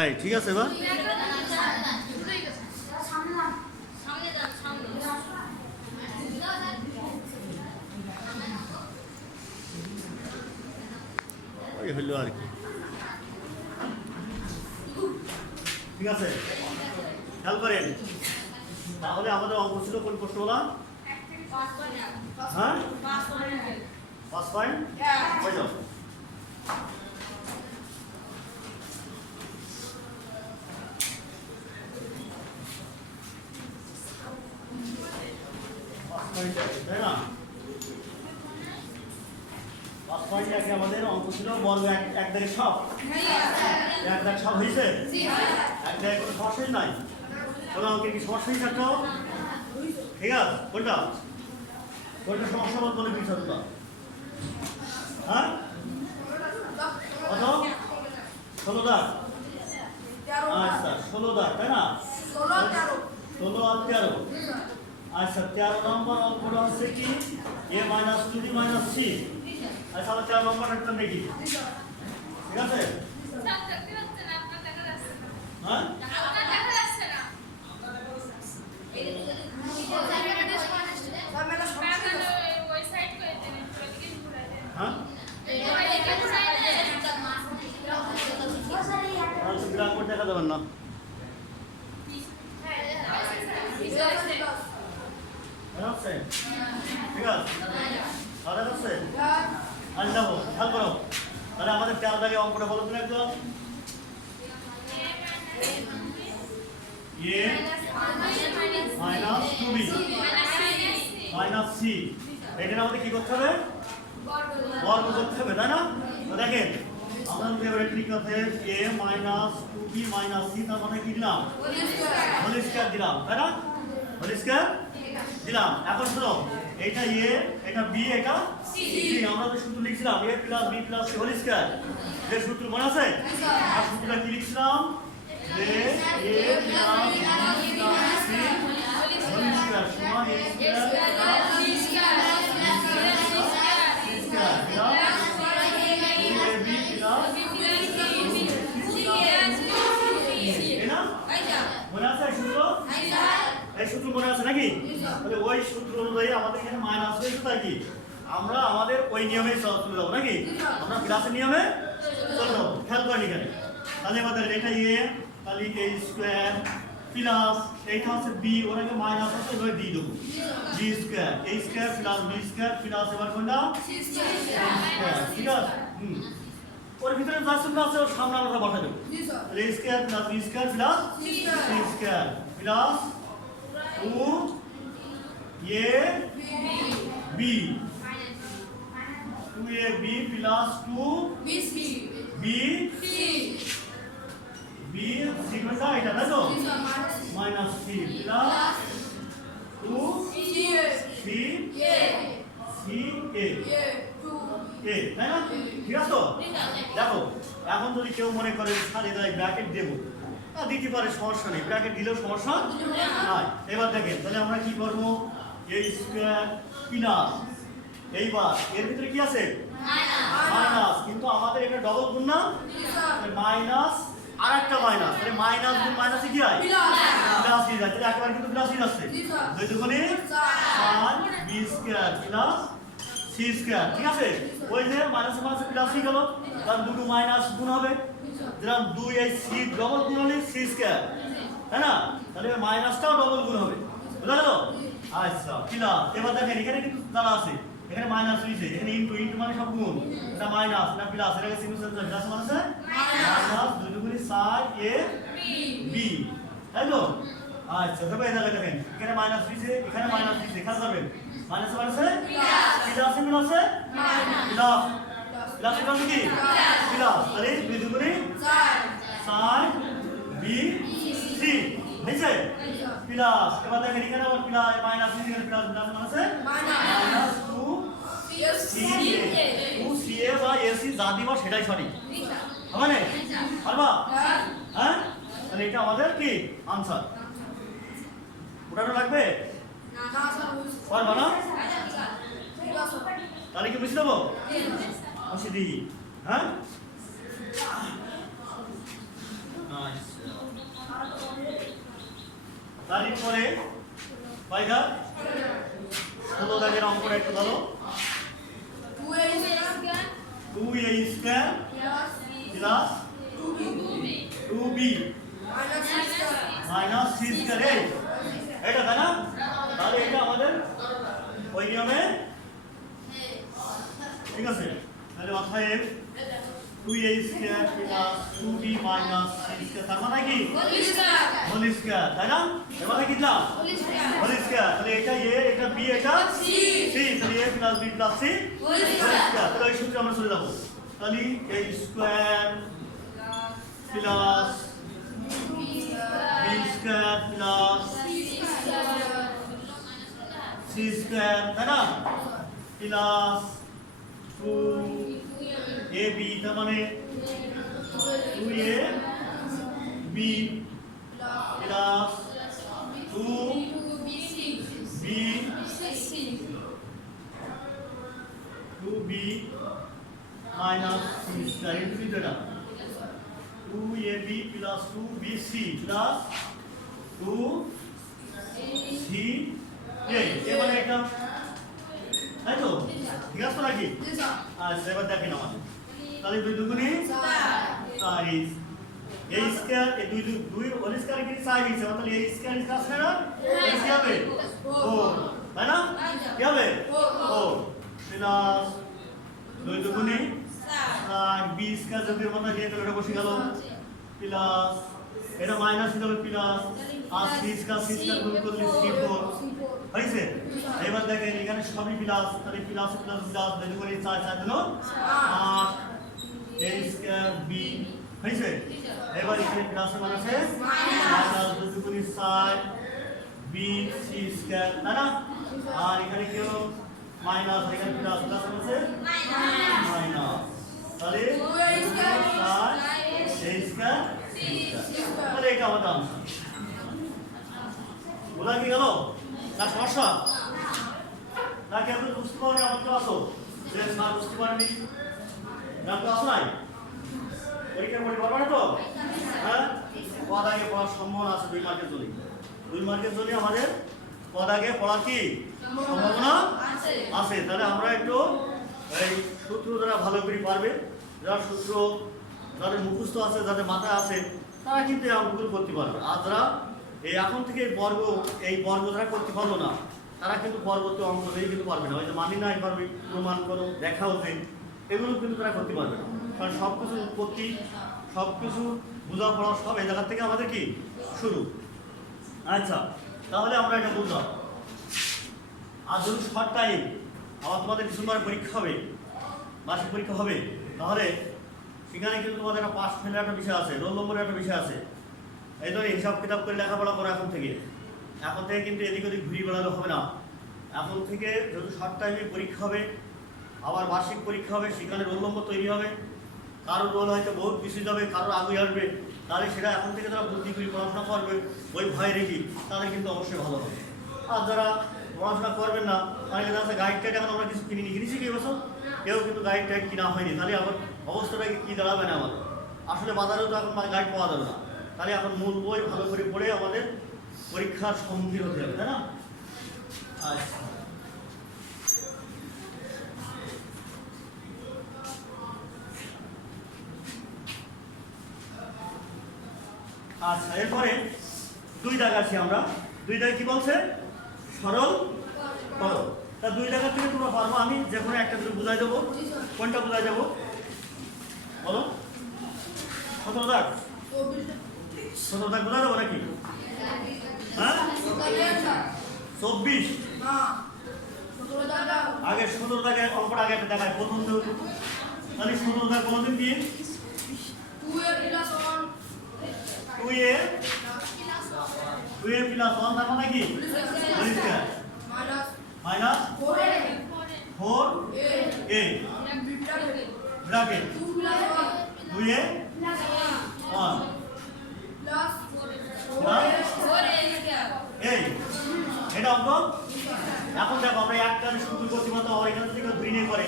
এই ঠিক আছে এবার ওই হলো আর কি ঠিক আছে খেয়াল করেন তাহলে আমাদের অঙ্ক ছিল কোন প্রশ্নগুলো হ্যাঁ 5 পয়েন্ট হয়ে যাও তাই না 5 পয়েন্ট আগে আমাদের অঙ্ক ছিল বর্গ এক দাগে সব এক দাগ সব হয়েছে এক দাগে কোনো সমস্যাই নাই কোনো অঙ্কের কি সমস্যা হয়েছে একটা ঠিক আছে কোনটা কোনটা সমস্যা বলে দিয়েছ তোমরা হ্যাঁ কত 16 দাগ আচ্ছা 16 দাগ তাই না 16 আর 13 আচ্ছা 13 নম্বর অঙ্কটা হচ্ছে কি a - 2b - c আচ্ছা আমরা 13 নম্বরটা একটু দেখি ঠিক আছে হ্যাঁ গ্রাফ দেখা যাবেন না ঠিক আছে তাহলে আছে আর যাবো খেয়াল করো তাহলে আমাদের 13 দাগে অঙ্কটা বলো তুমি একদম a - 2b - c এটা আমাদের কি করতে হবে বর্গ করতে হবে তাই না তো দেখেন আমরা যদি এবারে ঠিক আছে a - 2b - c তার মানে কি দিলাম হোল স্কয়ার দিলাম তাই না হোল স্কয়ার দিলাম এখন শুনো এটা a এটা b এটা c আমরা তো সূত্র লিখছিলাম a + b + c whole square এর সূত্র মনে আছে আর সূত্রটা কি লিখছিলাম যে a + b + c whole square সমান a স্কয়ার b স্কয়ার মনে আছে এই সূত্র মনে আছে নাকি তাহলে ওই সূত্র অনুযায়ী আমাদের এখানে মাইনাস হয়েছে তাই কি আমরা আমাদের ওই নিয়মে চলে যাবো নাকি আমরা ক্লাসের নিয়মে চলে যাবো খেয়াল করেন এখানে তাহলে আমাদের এটা a তাহলে a স্কয়ার প্লাস এইটা হচ্ছে b ওটাকে মাইনাস হচ্ছে ওই দিয়ে দেবো b square a square plus b square plus এবার কোনটা c স্কয়ার ঠিক আছে ওর ভিতরে যা শূন্য আছে ওর সামনে আমরা বসা দেব তাহলে a square plus b square plus c square plus 2ab 2ab plus 2bc b c কোনটা এটা না তো minus c plus 2c a তাই না ঠিক আছে তো দেখো এখন যদি কেউ মনে করে স্যার এটা ব্র্যাকেট দেবো দিতে পারে সমস্যা নেই ব্র্যাকেট দিলেও সমস্যা নাই এবার দেখেন তাহলে আমরা কি করবো a স্কয়ার প্লাস এইবার এর ভিতরে কি আছে মাইনাস কিন্তু আমাদের এটা ডবল গুণ না মাইনাস আর একটা মাইনাস তাহলে মাইনাস গুণ মাইনাসে কি হয় প্লাস হয়ে যায় তাহলে একেবারে কিন্তু প্লাস হয়ে যাচ্ছে দুই দুগুণে 4 b square plus c square ঠিক আছে ওই যে মাইনাস মাইনাস প্লাস হয়ে গেল তার দুটো মাইনাস গুণ হবে যেরকম 2 এই c ডবল গুণ হলে c স্কয়ার তাই না তাহলে মাইনাসটাও ডবল গুণ হবে বুঝা গেল আচ্ছা প্লাস এবার দেখেন এখানে কিন্তু দাঁড়া আছে এখানে মাইনাস হইছে এখানে ইনটু ইনটু মানে সব গুণ এটা মাইনাস না প্লাস এটাকে সিঙ্গেল সেন্স প্লাস মানে আছে মাইনাস 2 দুগুণে 4 a b তাই তো আচ্ছা তবে এই জায়গায় দেখেন এখানে মাইনাস হইছে এখানে মাইনাস হইছে খেয়াল করবেন মাইনাস মানে plus plus plus plus plus কি প্লাস তাহলে 2 দুগুণে 4 b c হইছে প্লাস এবার দেখেন এখানে আবার প্লাস মাইনাস হইছে এখানে প্লাস প্লাস মানে আছে মাইনাস 2ca বা ac যা দিবা সেটাই সঠিক হবে না পারবা হ্যাঁ তাহলে এটা আমাদের কি आंसर ওটাটা লাগবে না স্যার পারবা না তাহলে কি বুঝে দেবো আসি দিই হ্যাঁ তারপরে কয়টা 16 দাগের অঙ্কটা একটু ভালো 2a square plus 2b minus c square এটা তাই না? তাহলে এটা আমাদের ওই নিয়মে ঠিক আছে। তাহলে অতএব 2a square plus 2b minus c square তার মানে কি হোল স্কয়ার তাই না? এবার কি দিলাম হোল স্কয়ার। তাহলে এটা a এটা b এটা c তাহলে a plus b plus c whole square. তাহলে এই সূত্রে আমরা চলে যাব। তাহলে a square plus b square plus c square তাই না? প্লাস 2ab তার মানে 2ab plus 2b minus c square into এটা 2ab plus 2bc plus 2ca এবারে এটা তাই তো ঠিক আছে নাকি? আচ্ছা এবার দেখেন আমাদের তাহলে 2 দুগুণে 4 a স্কয়ার এই 2 হোল স্কয়ার কি 4 হিসেবে তাহলে a স্কয়ার কি আসবে না? কি হবে 4 তাই না? কি হবে 4 প্লাস 2 দুগুণে 4 b স্কয়ার যদি আমরা নিয়ে তাহলে এটা বসে গেল প্লাস এটা মাইনাস হয়ে যাবে প্লাস আর c স্কয়ার গুণ করলে c4 হইছে। এবার দেখেন এখানে সবই প্লাস তাহলে প্লাস প্লাস প্লাস দুই করে 4 4 দিলো 8 a স্কয়ার b হইছে। এবার এখানে প্লাস মাইনাসে মাইনাস 2 গুণ 4 b c স্কয়ার তাই না? আর এখানে কি হলো মাইনাস এখানে প্লাস প্লাস আছে মাইনাস তাহলে 4 a স্কয়ার তাহলে এটা আমাদের আনসার। বলা কি গেল না সমস্যা নাকি আপনি বুঝতে পারেন? আমার ক্লাস যে স্যার বুঝতে পারেনি না ক্লাস নাই পরীক্ষার পরে পারবে না তো হ্যাঁ পদ আগে পড়ার সম্ভাবনা আছে 2 মার্কের জন্য 2 মার্কের জন্য আমাদের পদ আগে পড়া কি সম্ভাবনা আছে। তাহলে আমরা একটু এই সূত্র যারা ভালো করে পারবে যারা সূত্র যাদের মুখস্থ আছে যাদের মাথায় আছে তারা কিন্তু এই অঙ্কগুলো করতে পারবে। আর যারা এই এখন থেকে এই বর্গ যারা করতে পারলো না তারা কিন্তু পরবর্তী অঙ্ক দিয়ে কিন্তু পারবে না। ওই যে মানি নাই পারবে প্রমাণ করো দেখাও যে এগুলো কিন্তু তারা করতে পারবে না। কারণ সব কিছু উৎপত্তি সব কিছু বোঝাপড়া সব এই জায়গা থেকে আমাদের কি শুরু। আচ্ছা তাহলে আমরা এটা বুঝলাম। আর যদি শর্ট টাইম আবার তোমাদের ডিসেম্বরে পরীক্ষা হবে বার্ষিক পরীক্ষা হবে তাহলে সেখানে কিন্তু তোমাদের একটা পাস ফেলের একটা বিষয় আছে রোল নম্বরের একটা বিষয় আছে। এই জন্য হিসাব কিতাব করে লেখাপড়া করো এখন থেকে কিন্তু এদিক ওদিক ঘুরিয়ে বেড়ালে হবে না। এখন থেকে যেহেতু শর্ট টাইমে পরীক্ষা হবে আবার বার্ষিক পরীক্ষা হবে সেখানে রোল নম্বর তৈরি হবে কারোর রোল হয়তো বহুত পিছিয়ে যাবে কারোর আগে আসবে তাহলে সেটা এখন থেকে যারা বুদ্ধি করে পড়াশোনা করবে ওই ভয় রেখে তাদের কিন্তু অবশ্যই ভালো হবে। আর যারা পড়াশোনা করবেন না অনেকে দেখা গাইড টাইড এখন আমরা কিছু কিনেছি কি বছর কেউ কিন্তু গাইড টাইড কিনা হয়নি তাহলে আবার অবস্থাটা কী দাঁড়াবে না আমাদের আসলে বাজারেও তো এখন গাইড পাওয়া যাবে না। তাহলে এখন মূল বই ভালো করে পড়ে আমাদের পরীক্ষার সম্মুখীন হতে হবে তাই না? আচ্ছা আচ্ছা এরপরে 2 দাগ আছে আমরা 2 দাগ কি বলছে সরল করো তা 2 দাগের থেকে তোমরা পারবো আমি যে কোনো একটা করে বুঝাই দেবো। কোনটা বুঝাই দেবো বলো 17 দাগ 17 দাগ বুঝাই দেবো নাকি হ্যাঁ 24 আগে 17 দাগের অঙ্কটা আগে একটা দেখায় প্রথম তাহলে 17 দাগ কোনদিন কি 2a প্লাস 1 তার মানে কি মাইনাস 4a ব্র্যাকেট 2a 1 এটা অঙ্ক। এখন দেখো আমরা একটা শুরু করতে পারতাম আবার এখান থেকে ধরে নিয়ে করে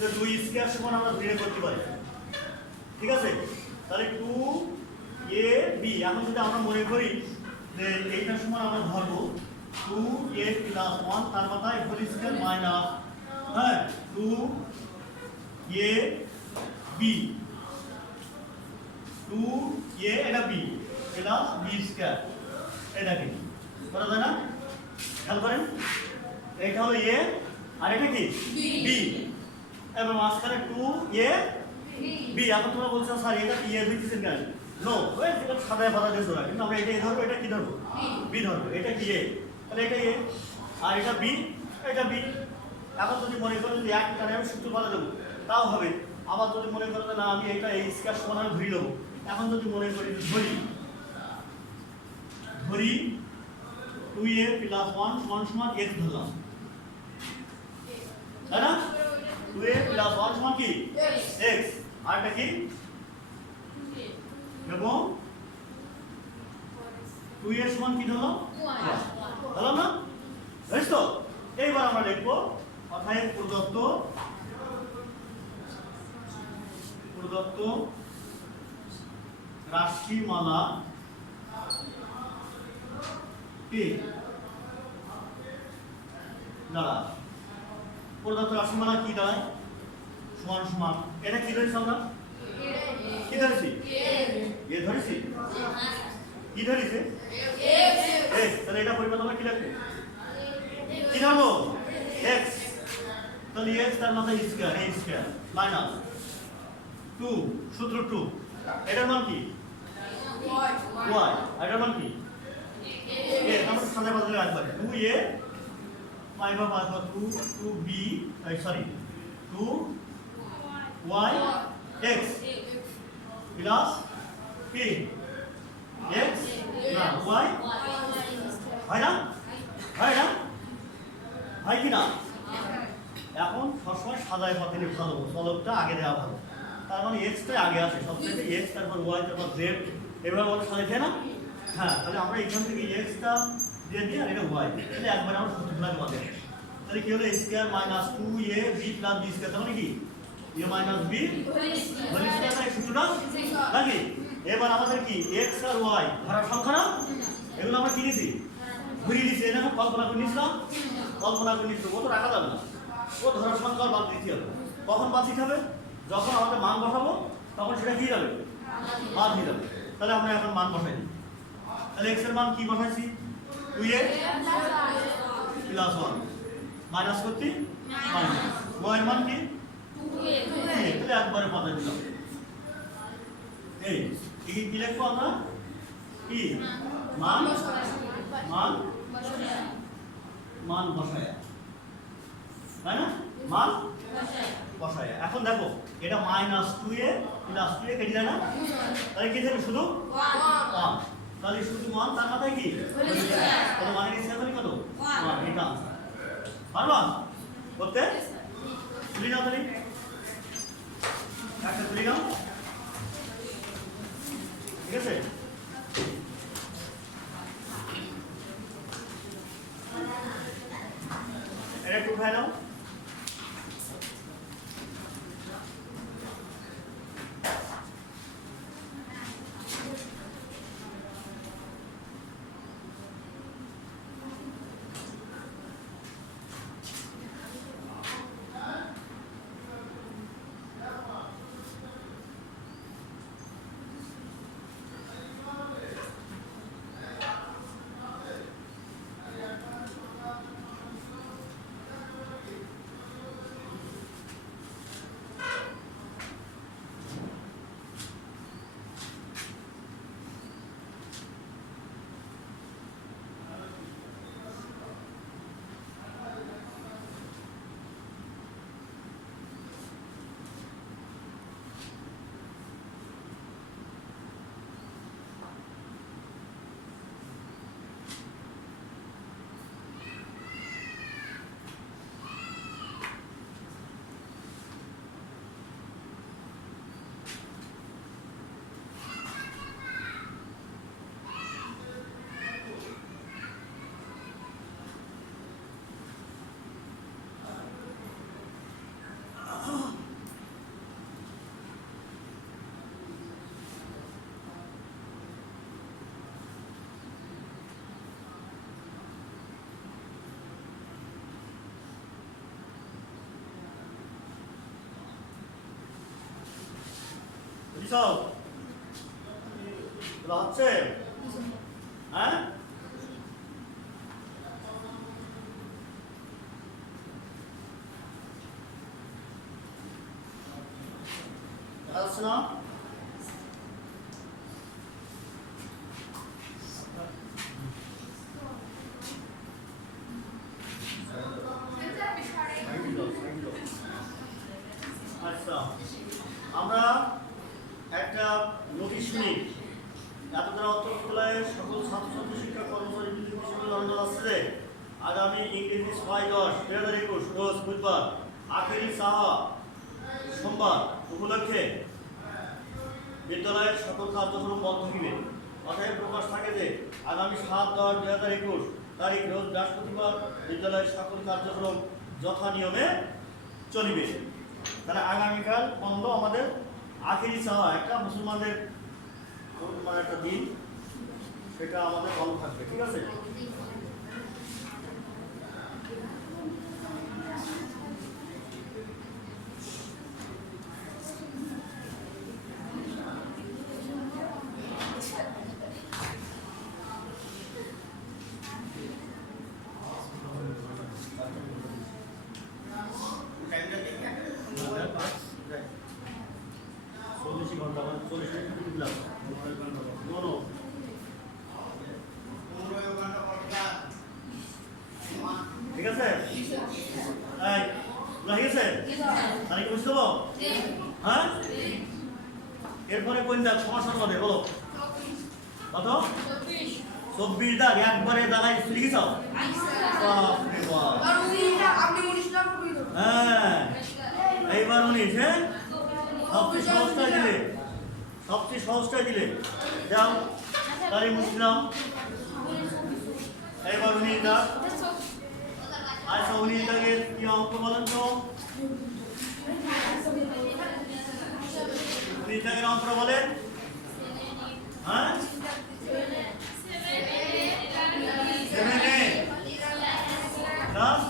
2 স্কয়ার সমান আমরা ধরে করতে পারি ঠিক আছে। তাহলে 2a এ বি। এখন যদি আমরা মনে করি যে এইটার সময় আমরা ধরবো 2a প্লাস 1 তার মাথায় হোল স্কয়ার মাইনাস, হ্যাঁ, 2a বি, 2a এটা বি প্লাস বি স্কয়ার, এটা কি করা যায় না? খেয়াল করেন, এটা হলো এ আর এটা কি বি, এবং মাঝখানে 2a বি। এখন তোমরা বলছো স্যার এটা কি এ দিতেছেন কেন? নো, ওই যেটা সাদায় পাতা দিয়ে ধরা, কিন্তু আমরা এটা এ ধরবো, এটা কি ধরবো? বি ধরবো। এটা কি এ, তাহলে এটা এ আর এটা বি, এটা বি। এখন যদি মনে করেন যে এক টানে আমি সূত্র বলে দেবো তাও হবে। আবার যদি মনে করেন না আমি এটা এই স্কয়ার সমান আমি ধরি দেবো, এখন যদি মনে করি ধরি 2a প্লাস 1 সমান সমান x ধরলাম, তাই না? 2a প্লাস 1 সমান কি x, আর এটা কি এবং 2a সমান কি ধরলাম? ধরলাম না? বুঝছ তো? এইবার আমরা লিখবো অর্থাৎ প্রদত্ত রাশিমালা কি দাঁড়া, প্রদত্ত রাশিমালা কি দাঁড়ায়? সমান সমান, এটা কি ধরেছি আমরা? কি ধরেছি? এ ধরেছি, কি ধরেছে? x। তাহলে এটা পরিমাণ আমরা কি লিখবো? কি ধরবো? x। তাহলে x তার মাথায় স্কয়ার, a স্কয়ার মাইনাস 2 সূত্র 2, এটার মান কি? y, এটার মান কি? a। আমরা সাদা বদলে রাখবো 2a পাইবা 2b, sorry 2y x plus কি x না y, হয় না? হয় না? হয় কি না? এখন সবসময় সাদায় পথে ভালো, চলকটা আগে দেওয়া ভালো। তার মানে এক্সটা আগে আসে সবথেকে, এক্স তারপর ওয়াই তারপর জেড, এভাবে আমাদের সাজাইছে না? হ্যাঁ, তাহলে আমরা এখান থেকে এক্সটা দিয়ে দিই আর এটা ওয়াই, তাহলে একবারে আমরা সূত্রটা আমাদের তাহলে কি হলো square minus 2a B plus B square, তার মানে কি A minus B whole square, এই সূত্রটা নাকি? এবার আমাদের কি এক্স আর ওয়াই ধরার সংখ্যা না, এগুলো আমরা কি নিয়েছি? ঘুরিয়ে নিয়েছি। এটা কল্পনা করে নিয়েছিলাম, কল্পনা করে নিয়েছিল, ও তো রাখা যাবে না, ও ধরার সংখ্যা বাদ দিতে হবে। কখন বাদ দিতে হবে? যখন আমাদের মান বসাবো তখন সেটা কি যাবে? বাদ হয়ে যাবে। তাহলে আমরা এখন মান বসাই দিই। তাহলে x এর মান কি বসাইছি? 2a প্লাস 1 মাইনাস করতে মাইনাস y এর মান কি? 2a। তাহলে একবারে পাতা দিলাম। এই কি লিখবো আমরা? কি মান মান মান বসায়া, তাই না? মান বসায়া। এখন দেখো এটা মাইনাস 2a প্লাস 2a কেটে যায় না, তাহলে কি থাকবে? শুধু 1। তাহলে শুধু 1 তার মাথায় কি তাহলে মানে নিচে তাহলে কত? 1। এটা आंसर পারবা করতে? তুলি নাও, তাহলে একটা তুলি নাও, ঠিক আছে? এটা একটু উঠায় নাও। সব হচ্ছে হ্যাঁ হচ্ছে না আচ্ছা আমরা একটা নোটিশ শুনি এতদিন অত্তরতলায় সকল ছাত্রছাত্রী শিক্ষা কর্মচারী বিশ্ববিদ্যালয় আসছে আগামী ইংরেজি 6/10/2021 রোজ বুধবার আখেরি সাহা সোমবার উপলক্ষে বিদ্যালয়ের সকল কার্যক্রম বন্ধ থাকিবে। অতএব প্রকাশ থাকে যে আগামী 7/10/2021 তারিখ রোজ বৃহস্পতিবার বিদ্যালয়ের সকল কার্যক্রম যথা নিয়মে চলিবে। তাহলে আগামীকাল বন্ধ আমাদের আখেরি সাহা একটা মুসলমানদের মানে একটা দিন সেটা আমাদের বন্ধ থাকবে ঠিক আছে। ঠিক আছে ঠিক আছে তাহলে কি বুঝতে পারো হ্যাঁ এরপরে কোন দাগ সমাসার মধ্যে বলো কত 24 দাগ একবারে দাগায় লিখে যাও হ্যাঁ এইবার 19 হ্যাঁ সবচেয়ে সহজটাই দিলে যাও তাহলে মুসলাম এইবার 19 দাগ আচ্ছা 19 দাগের কি অঙ্ক বলেন তো 19 দাগের অঙ্ক বলেন হ্যাঁ 7a প্লাস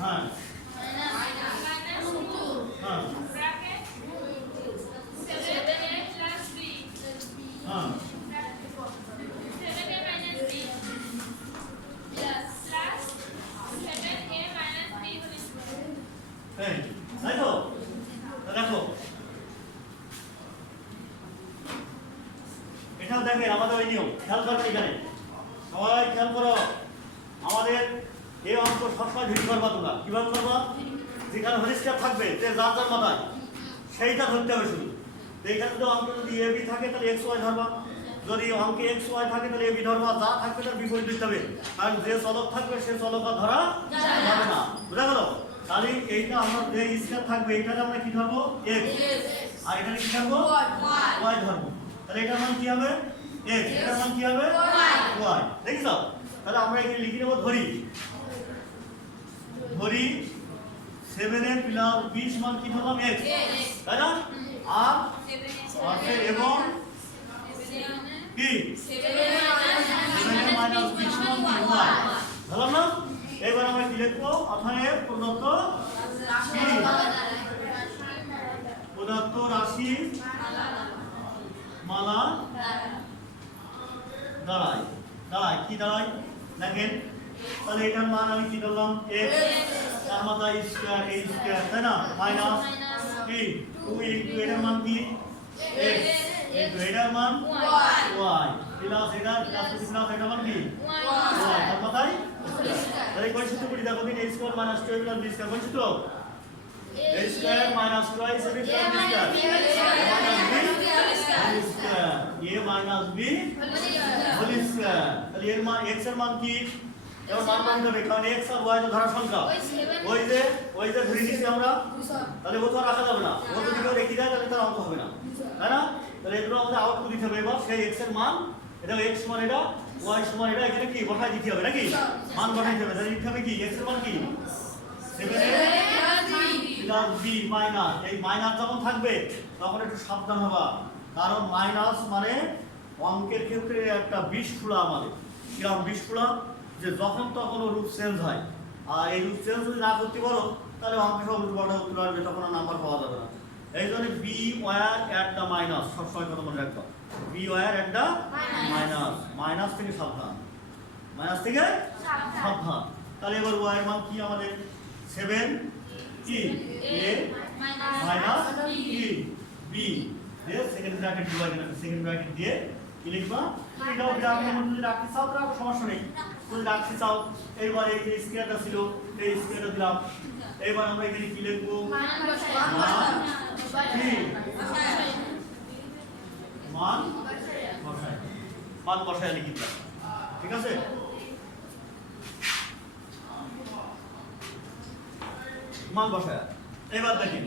হ্যাঁ হ্যাঁ হ্যাঁ তাই তো দেখো এটাও দেখেন আমাদের ওই নিয়ম খেয়াল করবে এখানে সবাই খেয়াল করো আমাদের এই অঙ্ক সবসময় ভিড় করবা তোমরা কিভাবে করবা যেখানে হরিষ্কার থাকবে যে যার যার মাথায় সেইটা ধরতে হবে শুধু এখানে যদি অঙ্ক যদি এ বি থাকে তাহলে এক্স ওয়াই ধরবা যদি অঙ্কে এক্স ওয়াই থাকে তাহলে এ বি ধরবা যা থাকবে তার বিপরীত দিতে হবে কারণ যে চলক থাকবে সে চলক ধরা যাবে না বুঝা গেল তাহলে এইটা আমরা যে স্কয়ার থাকবে এইটাতে আমরা কি ধরবো x আর এখানে কি ধরবো y ধরবো তাহলে এটার মান কি হবে x এটার মান কি হবে y দেখিছো তাহলে আমরা এখানে লিখে নেব ধরি 7a প্লাস 20 মান কি ধরলাম x তাই না আর এবং কি 7a মাইনাস 20 মান কি y ধরলাম না এবার আমরা কি লিখবো অতএব প্রদত্ত রাশি মালা দাঁড়ায় কি দাঁড়ায় দেখেন তাহলে এটার মান আমি কি ধরলাম x তার মাথা স্কয়ার a স্কয়ার তাই না মাইনাস কি 2 ইনটু এটার মান কি x ইনটু এটার মান y প্লাস এটা প্লাস এটার মান কি y তার মাথায় তাহলে কোন সূত্র পড়ি দেখো দিন a square minus 2 plus b square কোন সূত্র a square minus 2 a square a minus b whole square তাহলে এর মান x এর মান কি এবার মান মান দেবে কারণ x আর y তো ধারা সংখ্যা ওই যে ধরে নিছি আমরা তাহলে ও তো রাখা যাবে না ও যদি কেউ রেখে দেয় তাহলে তার অঙ্ক হবে না তাই না তাহলে এগুলো আমাদের আউটপুট দিতে হবে এবার সেই x এর মান এটা x মান এটা y সমান এটা এখানে কি বসাই দিতে হবে নাকি মান বসাইতে হবে তাহলে লিখতে হবে কি x এর মান কি 7a প্লাস b মাইনাস এই মাইনাস যখন থাকবে তখন একটু সাবধান হবা কারণ মাইনাস মানে অঙ্কের ক্ষেত্রে একটা বিস্ফোরা আমাদের কিরকম বিস্ফোরা যে যখন তখন ওর রূপ চেঞ্জ হয় আর এই রূপ চেঞ্জ যদি না করতে পারো তাহলে অঙ্কে সব উল্টোপাল্টা উত্তর আসবে তখন আর নাম্বার পাওয়া যাবে না এই জন্য beware at the minus, সবসময় কথা মনে রাখবা, beware at the minus, minus থেকে সাবধান, মাইনাস থেকে সাবধান। তাহলে এবার ওয়াই এর মান কি আমাদের 7 কি এ মাইনাস কি বি দিয়ে সেকেন্ড ব্র্যাকেট দিবা, এখানে সেকেন্ড ব্র্যাকেট দিয়ে কি লিখবা, এটাও ব্র্যাকেটের মধ্যে যদি রাখতে চাও তাহলে সমস্যা নেই, যদি রাখতে চাও এইবার এই যে স্কয়ারটা ছিল এই স্কয়ারটা দিলাম। এইবার আমরা এখানে কি লিখবো, মান কি মান বসাই, মান বসাই লিখি, ঠিক আছে। মান বসায় এবার দেখেন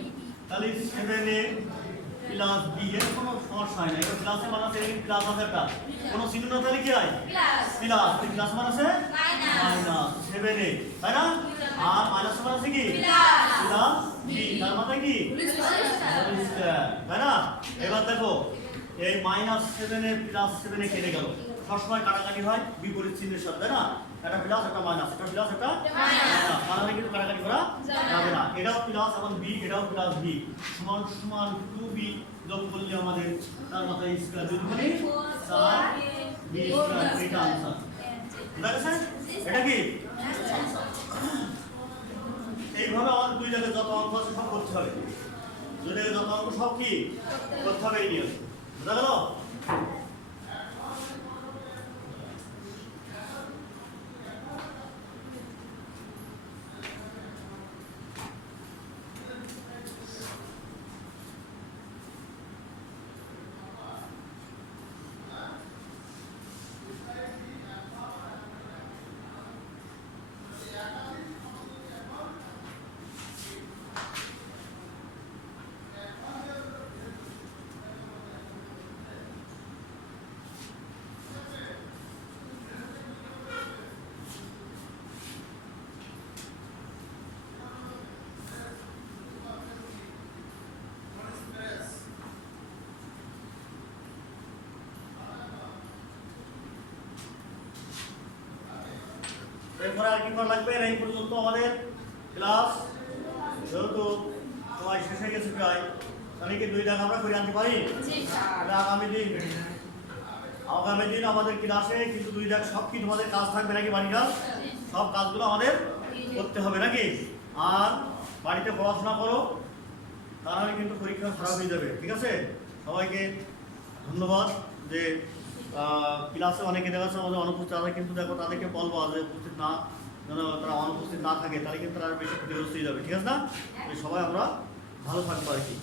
তাহলে 7a প্লাস b এর কোনো সমস্যা হয় না, এবার প্লাসে মান আছে, এই প্লাস আছে একটা কোনো চিহ্ন না তাহলে কি হয় প্লাস, এই প্লাস মান আছে মাইনাস 7a, তাই না, আর মাইনাস মান আছে কি প্লাস b, তার মানে কি স্কয়ার, তাই না। এবার দেখো এই মাইনাস 7a প্লাস 7a কেটে গেল, সবসময় কাটাকাটি হয় বিপরীত চিহ্নের সাথে, তাই না, একটা প্লাস একটা মাইনাস, একটা প্লাস একটা মাইনাস, তাহলে কিন্তু কাটাকাটি করা যাবে না, এটাও প্লাস এবং বি এটাও প্লাস বি সমান সমান 2b যোগ করলে আমাদের তার মাথায় স্কয়ার যোগ করে 4b স্কয়ার, এটা आंसर বুঝা গেছে। এটা কি এইভাবে আমাদের দুই জায়গায় যত অঙ্ক আছে সব করতে হবে, দুই জায়গায় যত অঙ্ক সব কি করতে হবে, এই নিয়ে বুঝা গেল। এরপরে আর কি করা লাগবে, এই পর্যন্ত আমাদের ক্লাস যেহেতু সময় শেষ হয়ে গেছে প্রায়, তাহলে কি 2 দাগ আমরা করে আনতে পারি, আগামী দিন আমাদের ক্লাসে কিন্তু 2 দাগ সব কি তোমাদের কাজ থাকবে নাকি, বাড়ি কাজ সব কাজগুলো আমাদের করতে হবে নাকি, আর বাড়িতে পড়াশোনা করো, তাহলে কিন্তু পরীক্ষা খারাপ হয়ে যাবে, ঠিক আছে। সবাইকে ধন্যবাদ যে ক্লাসে অনেকে দেখা যাচ্ছে আমাদের অনুপস্থিত আছে, কিন্তু দেখো তাদেরকে বলবো যে উপস্থিত না, যেন তারা অনুপস্থিত না থাকে, তাহলে কিন্তু তারা বেশি ক্ষতিগ্রস্ত হয়ে যাবে, ঠিক আছে না। সবাই আমরা ভালো থাকবো আর কি।